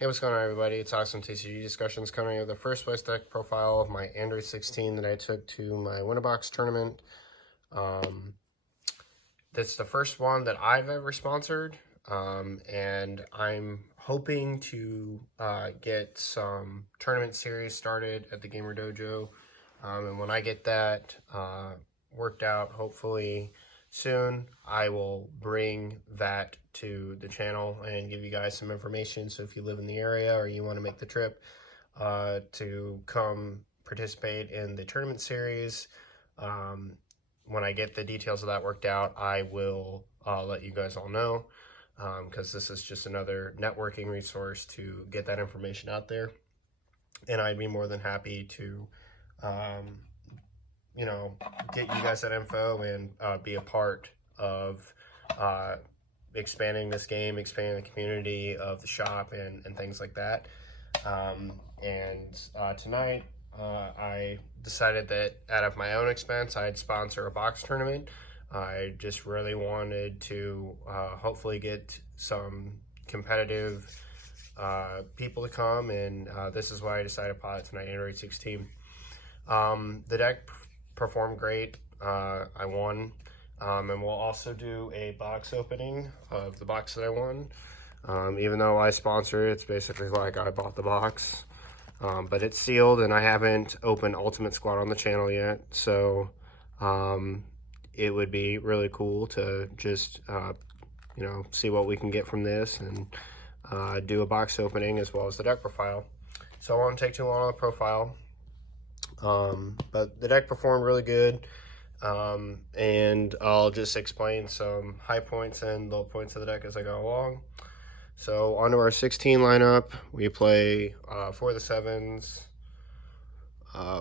Hey, what's going on, everybody? It's Awesome TCG Discussions coming with the first place deck profile of my Android 16 that I took to my Winterbox tournament. That's the first one that I've ever sponsored, and I'm hoping to get some tournament series started at the Gamer Dojo. And when I get that worked out, hopefully soon, I will bring that to the channel and give you guys some information. So if you live in the area or you want to make the trip to come participate in the tournament series, when I get the details of that worked out, I will let you guys all know, because this is just another networking resource to get that information out there. And I'd be more than happy to get you guys that info and be a part of expanding this game, expanding the community of the shop, and things like that. Tonight, I decided that out of my own expense, I'd sponsor a box tournament. I just really wanted to hopefully get some competitive people to come, and this is why I decided to pilot tonight, Android 16. The deck performed great. I won. And we'll also do a box opening of the box that I won. Even though I sponsor it, it's basically like I bought the box. But it's sealed, and I haven't opened Ultimate Squad on the channel yet. So it would be really cool to just, see what we can get from this and do a box opening as well as the deck profile. So I won't take too long on the profile. But the deck performed really good. And I'll just explain some high points and low points of the deck as I go along. So onto our 16 lineup, we play 4 of the 7s,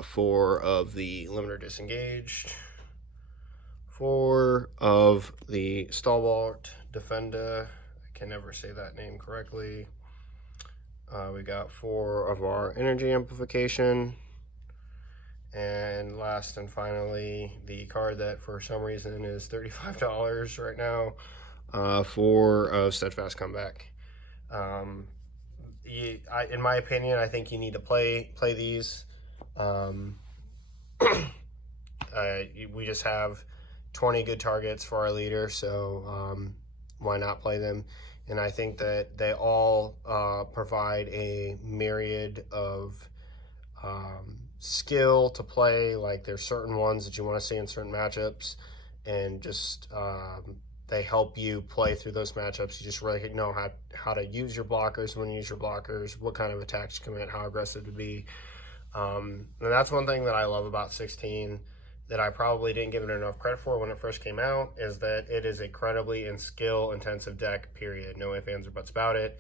4 of the Limiter Disengaged, 4 of the Stalwart Defender. I can never say that name correctly. We got 4 of our Energy Amplification. And last and finally, the card that for some reason is $35 right now, 4 of Steadfast Comeback. In my opinion, I think you need to play these. We just have 20 good targets for our leader, so why not play them? And I think that they all provide a myriad of skill to play. Like, there's certain ones that you want to see in certain matchups, and just they help you play through those matchups. You just really know how to use your blockers, when you use your blockers, what kind of attacks you commit, how aggressive to be. And that's one thing that I love about 16 that I probably didn't give it enough credit for when it first came out, is that it is incredibly and skill intensive deck, period. No ifs, ands, or buts about it.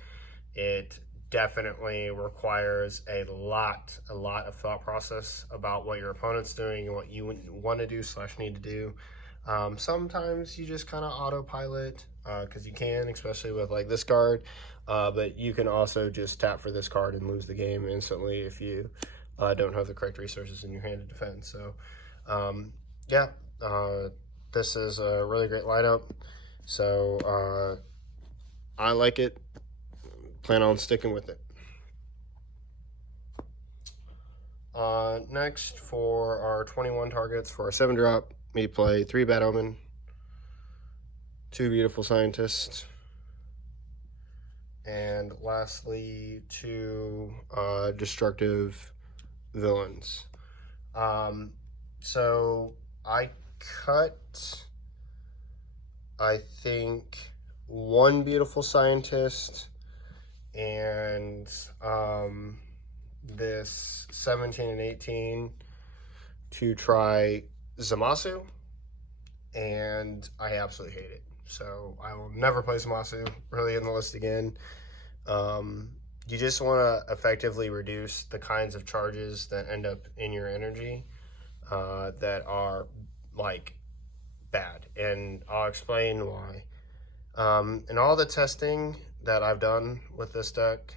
It definitely requires a lot of thought process about what your opponent's doing and what you want to do / need to do. Sometimes you just kind of autopilot because you can, especially with like this card, but you can also just tap for this card and lose the game instantly if you don't have the correct resources in your hand to defend. So this is a really great lineup, so I like it. Plan on sticking with it. Next, for our 21 targets for our 7-drop, we play 3 Bad Omen, 2 Beautiful Scientists, and lastly 2 Destructive Villains. So I cut, I think, 1 Beautiful Scientist and this 17 and 18 to try Zamasu, and I absolutely hate it. So I will never play Zamasu really in the list again. You just want to effectively reduce the kinds of charges that end up in your energy that are like bad, and I'll explain why. In all the testing that I've done with this deck,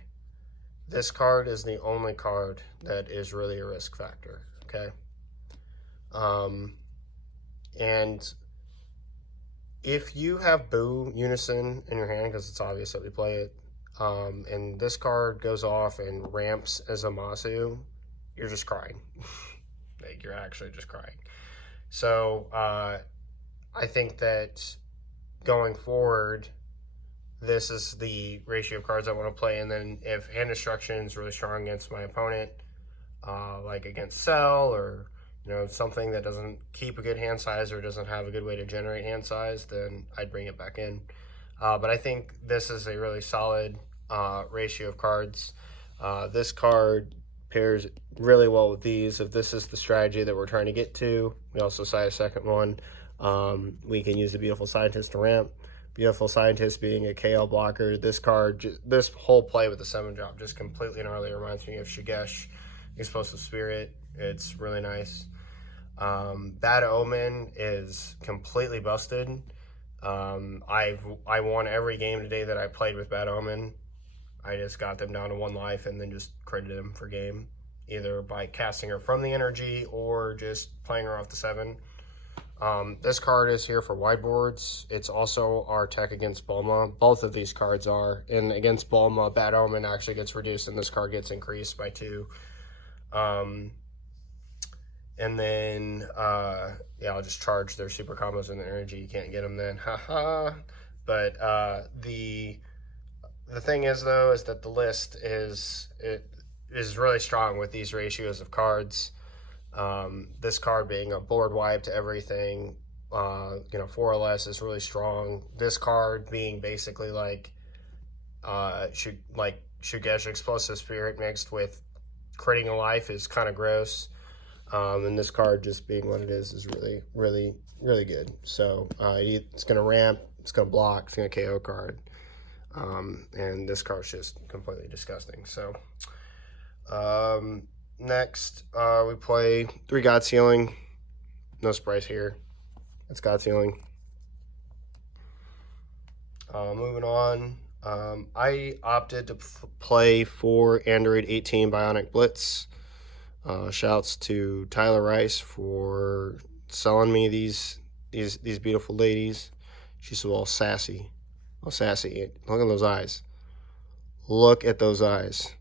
this card is the only card that is really a risk factor, okay? And if you have Boo Unison in your hand, because it's obvious that we play it, and this card goes off and ramps as a Masu, you're just crying. Like, you're actually just crying. So I think that going forward, this is the ratio of cards I want to play. And then if hand destruction is really strong against my opponent, like against Cell, or something that doesn't keep a good hand size or doesn't have a good way to generate hand size, then I'd bring it back in. But I think this is a really solid ratio of cards. This card pairs really well with these. If this is the strategy that we're trying to get to, we also cite a second one. We can use the Beautiful Scientist to ramp. Beautiful Scientist being a KL blocker. This card, this whole play with the 7-drop just completely and utterly reminds me of Shigesh, Explosive Spirit. It's really nice. Bad Omen is completely busted. I won every game today that I played with Bad Omen. I just got them down to 1 life and then just credited them for game, either by casting her from the energy or just playing her off the 7. This card is here for sideboards. It's also our tech against Bulma. Both of these cards are. And against Bulma, Bad Omen actually gets reduced and this card gets increased by 2. And then, yeah, I'll just charge their super combos in the energy. You can't get them then. Haha. But the thing is, though, is that the list is really strong with these ratios of cards. This card being a board wipe to everything, 4 or less is really strong. This card being basically like Shugesh Explosive Spirit mixed with critting a life is kind of gross. And this card just being what it is really, really, really good. So it's going to ramp, it's going to block, it's going to KO card. And this card's just completely disgusting. So next, we play 3 God Sealing. No surprise here. It's God Sealing. Moving on. I opted to play 4 Android 18 Bionic Blitz. Shouts to Tyler Rice for selling me these beautiful ladies. She's all sassy. Oh, sassy. Look at those eyes. Look at those eyes.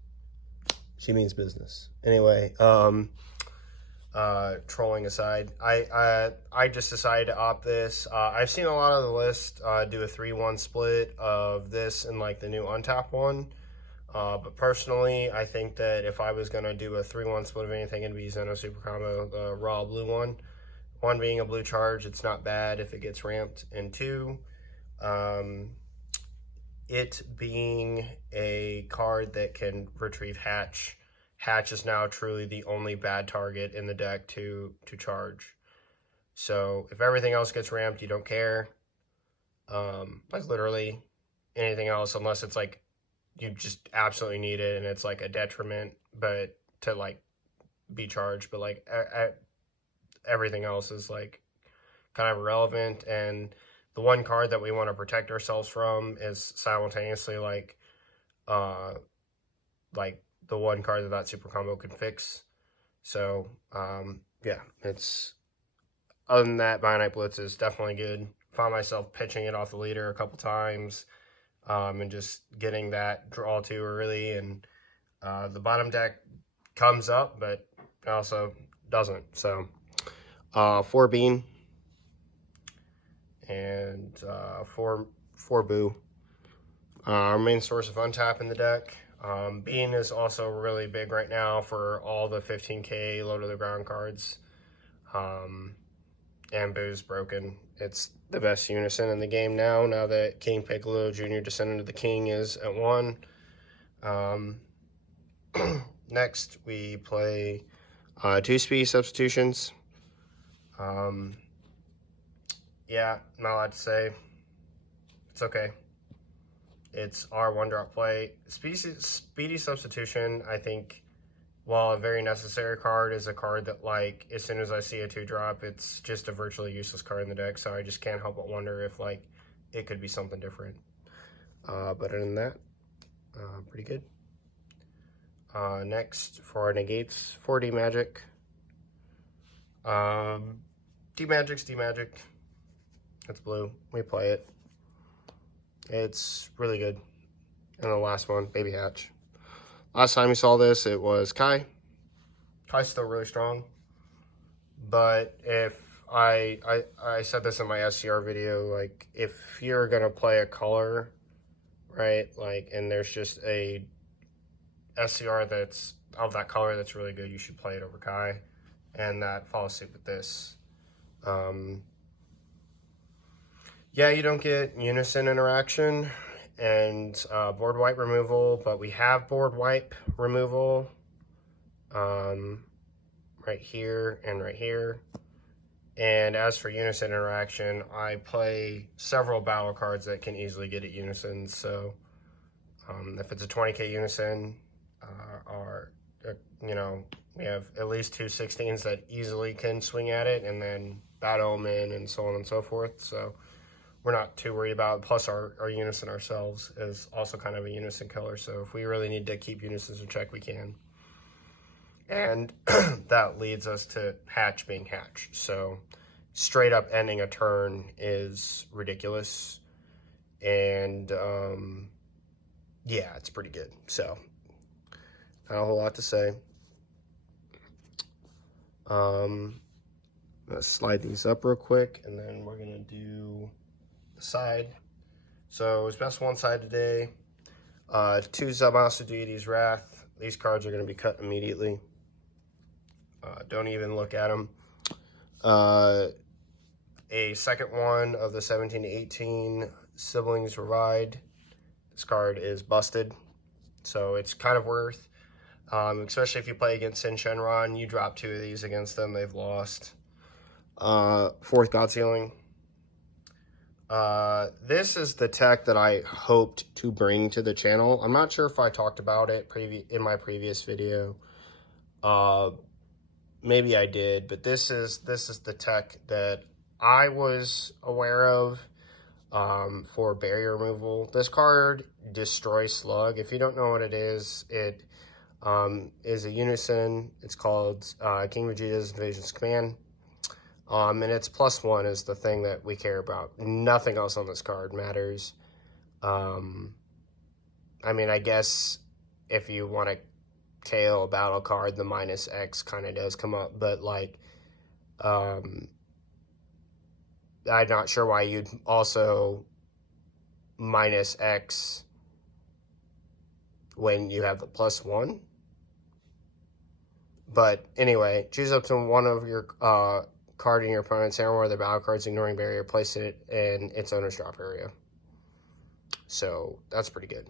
She means business. Anyway, trolling aside, I just decided to opt this. I've seen a lot of the list do a 3-1 split of this and like the new Untap one. But personally, I think that if I was going to do a 3-1 split of anything, it'd be Zeno Super Combo, the raw blue one. 1 being a blue charge, it's not bad if it gets ramped. And 2, it being a card that can retrieve Hatch. Hatch is now truly the only bad target in the deck to charge. So if everything else gets ramped, you don't care. Like literally anything else, unless it's like you just absolutely need it and it's like a detriment, but to like be charged. But like everything else is like kind of irrelevant. And the one card that we want to protect ourselves from is simultaneously like the one card that super combo can fix. So yeah, it's, other than that, Bionic Blitz is definitely good. Found myself pitching it off the leader a couple times, and just getting that draw too early, and the bottom deck comes up, but also doesn't. So 4 Bean and 4 Boo. Our main source of untap in the deck. Bean is also really big right now for all the 15k low to the ground cards. And Boo's broken. It's the best unison in the game now that King Piccolo Jr. Descendant of the King is at 1. Next, we play 2 speed substitutions. Yeah, not a lot to say. It's okay. It's our 1-drop play. Speedy substitution, I think, while a very necessary card, is a card that, like, as soon as I see a 2-drop, it's just a virtually useless card in the deck, so I just can't help but wonder if, like, it could be something different. But other than that, pretty good. Next, for our negates, 4D Magic. D-Magic's D-Magic. It's blue. We play it. It's really good. And the last one, Baby Hatch. Last time you saw this, it was Kai. Kai's still really strong. But if I said this in my SCR video, like, if you're going to play a color, right, like, and there's just a SCR that's of that color that's really good, you should play it over Kai. And that follows suit with this. Yeah, you don't get unison interaction and board wipe removal, but we have board wipe removal right here and right here. And as for unison interaction, I play several battle cards that can easily get it unison. So if it's a 20k unison, you know, we have at least 2 16s that easily can swing at it, and then Bad Omen and so on and so forth. So we're not too worried about it. Plus our unison ourselves is also kind of a unison killer. So if we really need to keep unisons in check, we can. And that leads us to Hatch being Hatch. So straight up ending a turn is ridiculous. And yeah, it's pretty good. So not a whole lot to say. Let's slide these up real quick, and then we're gonna do the side. So it's best one side today. 2 Zubmaster Deity's Wrath. These cards are gonna be cut immediately. Don't even look at them. A second one of the 17 to 18 Siblings Revived. This card is busted, so it's kind of worth. Especially if you play against Sin Shenron, you drop 2 of these against them, they've lost. 4th God Sealing. This is the tech that I hoped to bring to the channel. I'm not sure if I talked about it in my previous video. Maybe I did, but this is the tech that I was aware of for barrier removal. This card destroys Slug. If you don't know what it is a unison. It's called King Vegeta's Invasion's Command. And it's +1 is the thing that we care about. Nothing else on this card matters. I mean, I guess if you want to KO a battle card, the -X kind of does come up, but like, I'm not sure why you'd also -X when you have the +1. But anyway, choose up to one of your card in your opponent's hand or their battle cards, ignoring barrier, place it in its owner's drop area. So that's pretty good.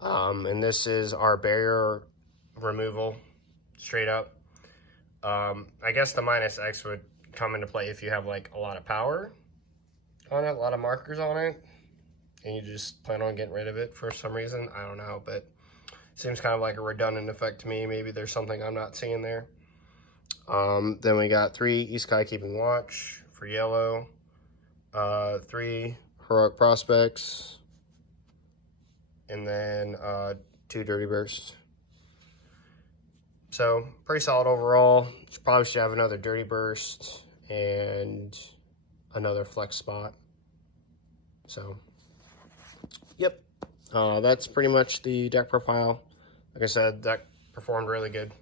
And this is our barrier removal, straight up. I guess the -X would come into play if you have like a lot of power on it, a lot of markers on it, and you just plan on getting rid of it for some reason. I don't know, but seems kind of like a redundant effect to me. Maybe there's something I'm not seeing there. Then we got 3 Isekai Keeping Watch for yellow, 3 Heroic Prospects, and then 2 Dirty Bursts. So pretty solid overall. Probably should have another Dirty Burst and another flex spot. So yep, that's pretty much the deck profile. Like I said, deck performed really good.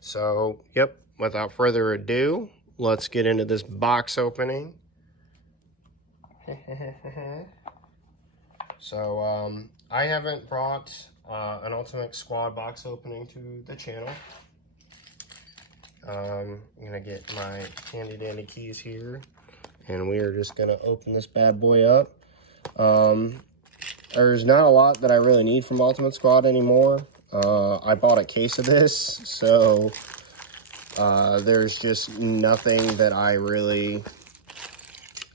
So yep, without further ado, let's get into this box opening. So I haven't brought an Ultimate Squad box opening to the channel. I'm gonna get my handy dandy keys here, and we are just gonna open this bad boy up. There's not a lot that I really need from Ultimate Squad anymore. I bought a case of this, so there's just nothing that I really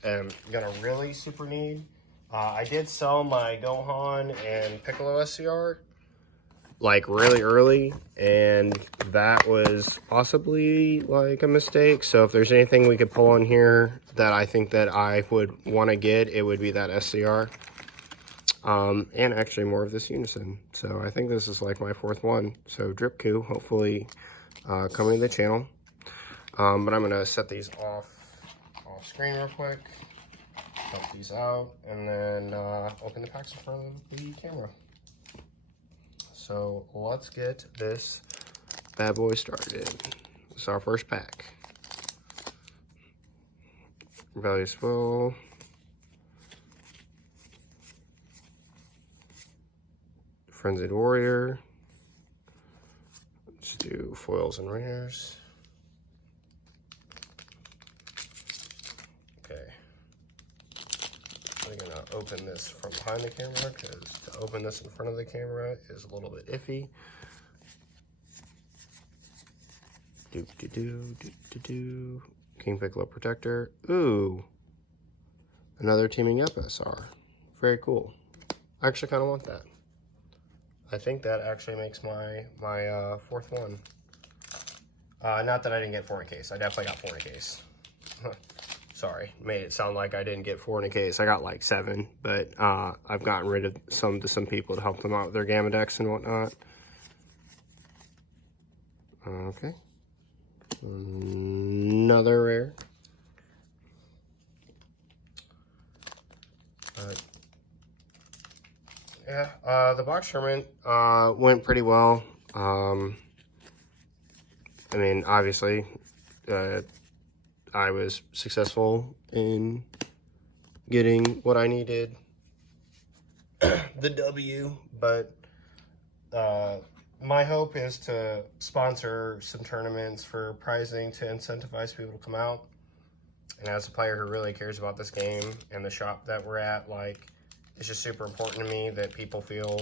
am gonna really super need. I did sell my Gohan and Piccolo SCR like really early, and that was possibly like a mistake. So if there's anything we could pull on here that I think that I would want to get, it would be that SCR. And actually more of this Unison. So I think this is like my 4th one. So Dripku, hopefully coming to the channel. But I'm gonna set these off screen real quick. Dump these out, and then open the packs in front of the camera. So let's get this bad boy started. This is our first pack. Rebellious Foe. Frenzied Warrior. Let's do foils and rares. Okay. I'm gonna open this from behind the camera because to open this in front of the camera is a little bit iffy. King Piccolo Protector. Ooh. Another teaming up SR. Very cool. I actually kind of want that. I think that actually makes my fourth one. Not that I didn't get 4 in a case. I definitely got 4 in a case. Sorry, made it sound like I didn't get 4 in a case. I got like 7, but I've gotten rid of some to some people to help them out with their Gamma decks and whatnot. Okay. Another rare. Yeah, the box tournament went pretty well. I mean, obviously, I was successful in getting what I needed, the W, but my hope is to sponsor some tournaments for prizing to incentivize people to come out. And as a player who really cares about this game and the shop that we're at, like, it's just super important to me that people feel,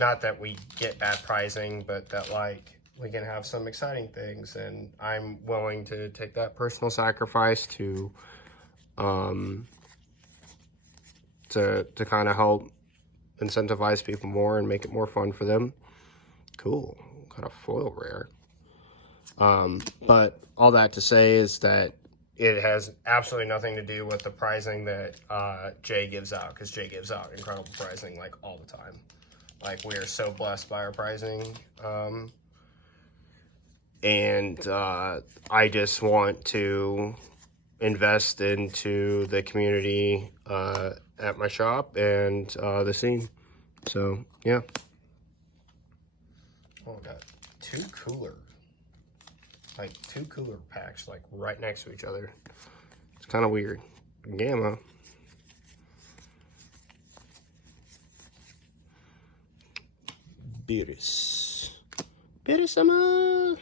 not that we get bad prizing, but that, like, we can have some exciting things. And I'm willing to take that personal sacrifice to kind of help incentivize people more and make it more fun for them. Cool. Got a foil rare. But all that to say is that it has absolutely nothing to do with the prizing that Jay gives out, because Jay gives out incredible prizing like all the time. Like, we are so blessed by our prizing. And I just want to invest into the community at my shop and the scene. So, yeah. Oh, I got 2 cooler packs, like, right next to each other. It's kind of weird. Gamma. Beerus. Beerus-sama.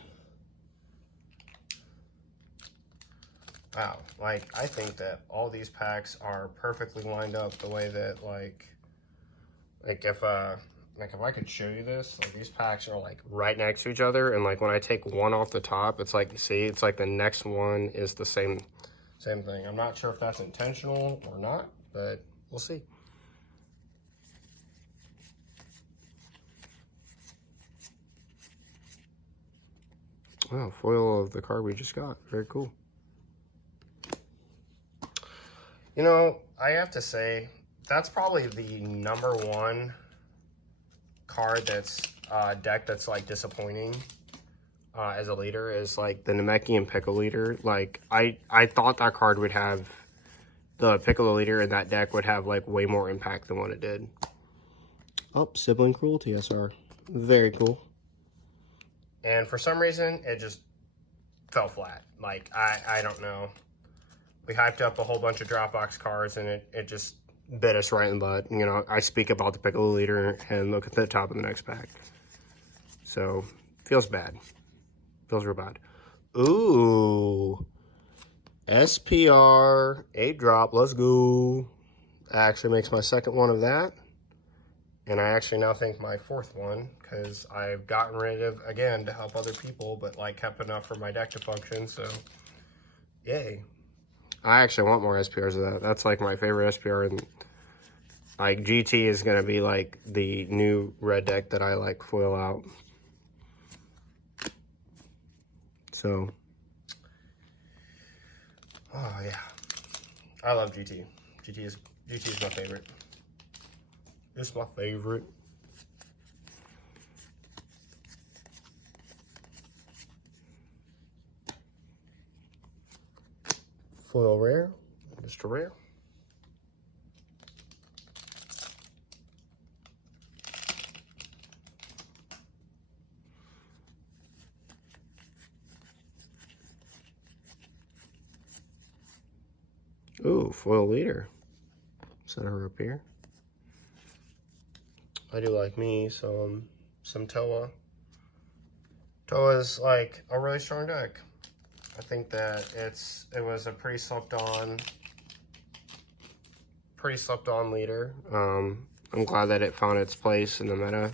Wow, like, I think that all these packs are perfectly lined up the way that, like if I could show you this, like, these packs are, like, right next to each other, and, like, when I take one off the top, it's like, see, it's like the next one is the same thing. I'm not sure if that's intentional or not, but we'll see. Wow, foil of the card we just got. Very cool. You know, I have to say, that's probably the #1 card that's deck that's, like, disappointing as a leader, is like the Namekian Piccolo leader. Like, I thought that card would have, the Piccolo leader in that deck would have, like, way more impact than what it did. Oh, Sibling Cruelty SR. Very cool. And for some reason, it just fell flat. Like, I don't know. We hyped up a whole bunch of Dropbox cards, and it just bit us right in the butt. You know, I speak about the Piccolo leader and look at the top of the next pack. So, feels bad. Feels real bad. Ooh. SPR 8-drop. Let's go. That actually makes my second one of that. And I actually now think my 4th one, because I've gotten rid of, again, to help other people, but, like, kept enough for my deck to function, so yay. I actually want more SPRs of that. That's, like, my favorite SPR. And, like, GT is going to be, like, the new red deck that I, like, foil out. So, oh, yeah. I love GT. GT is my favorite. It's my favorite. Foil rare. Just a rare. foil leader. Set her up here. I do like me some Toa. Toa's like a really strong deck. I think that it was a pretty slept on leader. I'm glad that it found its place in the meta.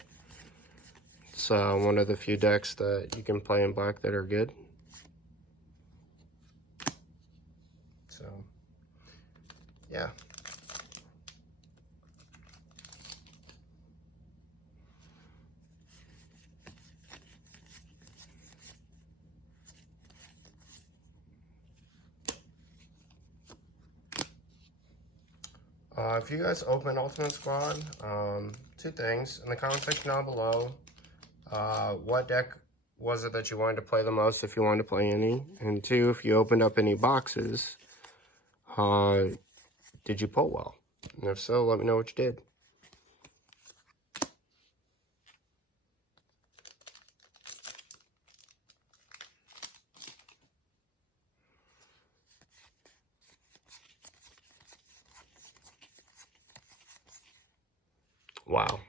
It's one of the few decks that you can play in black that are good. So, yeah. If you guys open Ultimate Squad, two things. In the comment section down below, what deck was it that you wanted to play the most, if you wanted to play any? And two, if you opened up any boxes, did you pull well? And if so, let me know what you did. Wow.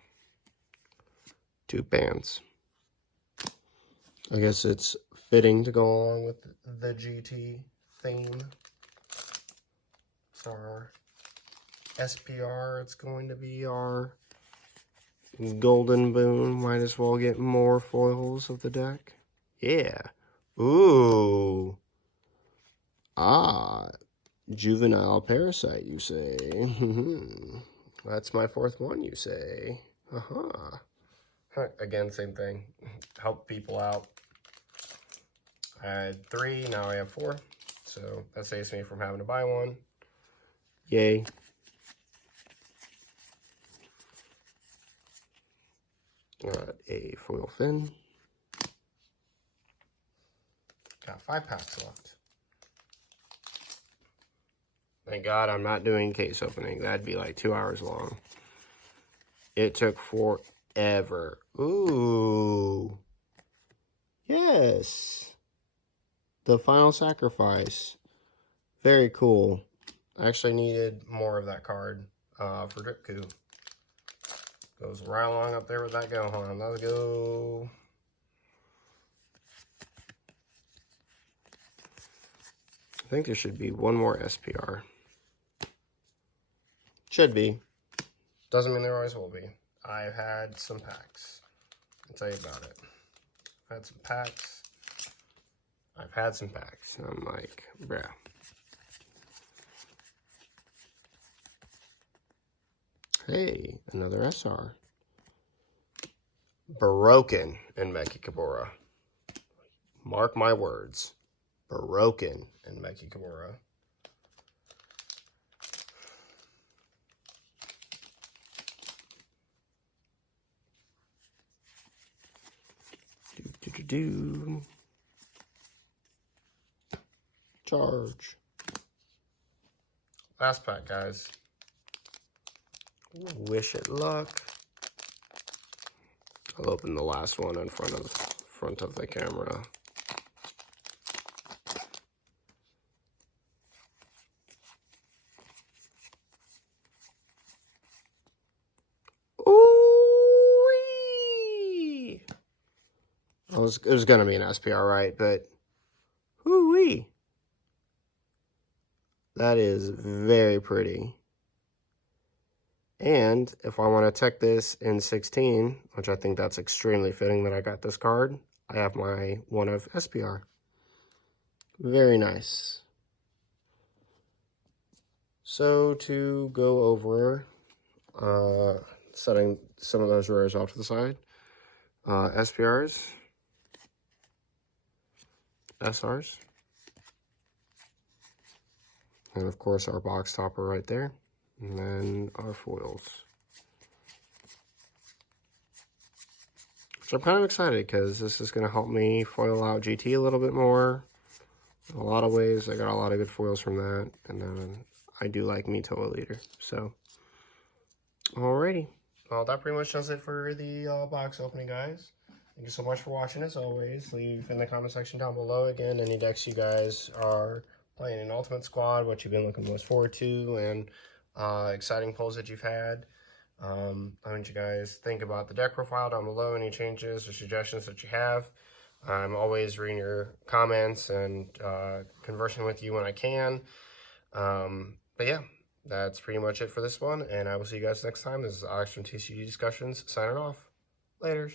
2 bands. I guess it's fitting to go along with the GT theme. It's our SPR. It's going to be our golden boon. Might as well get more foils of the deck. Yeah. Ooh. Ah. Juvenile Parasite, you say. That's my 4th one, you say. Again, same thing. Help people out. I had 3, now I have 4. So that saves me from having to buy one. Yay. Got a foil fin. Got 5 packs left. Thank God I'm not doing case opening. That'd be like 2 hours long. It took forever. Ooh. Yes. The Final Sacrifice. Very cool. I actually needed more of that card for Dripku. Goes right along up there with that Gohan. Let's go. I think there should be one more SPR. Should be. Doesn't mean there always will be. I've had some packs. I'll tell you about it. I've had some packs. I've had some packs. And I'm like, bruh. Hey, another SR. Broken in Mechikabura. Mark my words. Broken in Mechikabura. Charge. Last pack, guys. Wish it luck. I'll open the last one in front of the camera. Ooh-wee! It was gonna be an SPR, right? But ooh-wee! That is very pretty. And if I want to tech this in 16, which I think that's extremely fitting that I got this card, I have my one of SPR. Very nice. So to go over setting some of those rares off to the side, SPRs, SRs, and of course our box topper right there. And then our foils. So I'm kind of excited because this is going to help me foil out GT a little bit more. In a lot of ways, I got a lot of good foils from that. And then I do like me Toa Leader. So, alrighty. Well, that pretty much does it for the box opening, guys. Thank you so much for watching, as always. Leave in the comment section down below, again, any decks you guys are playing in Ultimate Squad, what you've been looking most forward to, and exciting polls that you've had. I want you guys think about the deck profile down below, any changes or suggestions that you have. I'm always reading your comments and conversing with you when I can. But yeah, that's pretty much it for this one, and I will see you guys next time. This is Alex from TCG Discussions, signing off. Laters.